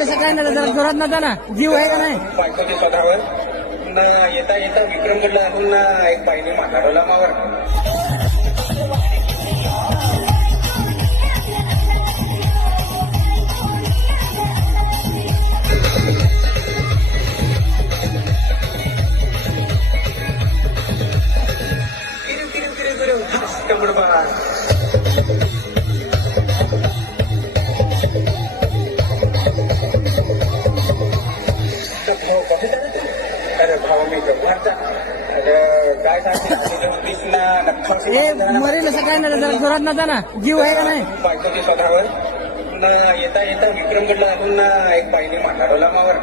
तसं काय नाही जरा जोरात नका ना जीव आहे का नाही बायकोच्या स्वतःवर ना येता येता विक्रमगडला आणून ना एक बाईने माथाडवला मावर अरे भाऊ मी गव्हाचा काय सांगते ना मरेल असं काय नाही जरा जोरात नका ना जीव आहे का नाही बायकोच्या स्वतःवर ना येता येता विक्रमगडला आणून ना एक बाईने माथाडवला मावर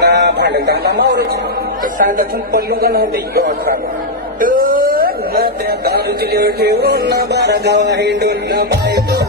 ना भांडण घालला मावरच तर सांगातून पडलो का नव्हते गव्हात ना त्या दारूची ठेवून ना बारा गावा हिंडून ना बायको